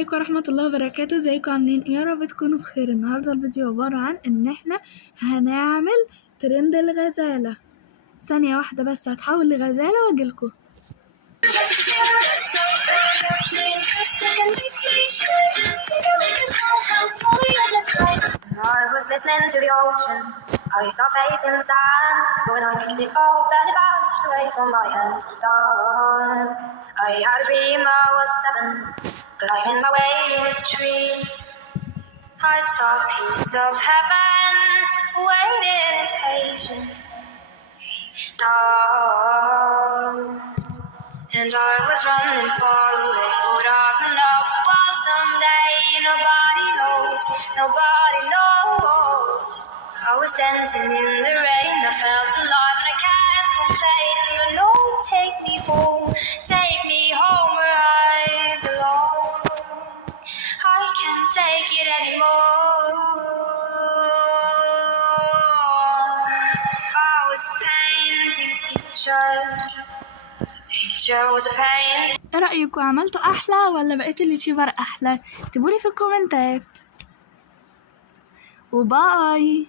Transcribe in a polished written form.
عليكم ورحمة الله وبركاته. ازيكم عاملين ايه؟ يا رب تكونوا بخير. النهاردة الفيديو عبارة عن ان احنا هنعمل ترند الغزالة. ثانية واحدة بس هتحول لغزالة واجيلكوا. I was listening to the ocean, I saw a face in the sand. When I picked it up, then it vanished away from my hands. Dawn. I had a dream I was 7, climbing my way in a tree. I saw a piece of heaven, waiting impatient. Dawn. And I was running far away, what up and love was someday. Nobody knows, nobody knows. I was dancing in the rain, I felt alive and I can't complain. But no, take me home where I belong. I can't take it anymore. I was painting pictures. ايه رأيكم؟ عملتوا احلى ولا بقيت اليوتيوبر احلى؟ اكتبولي في الكومنتات. وباي.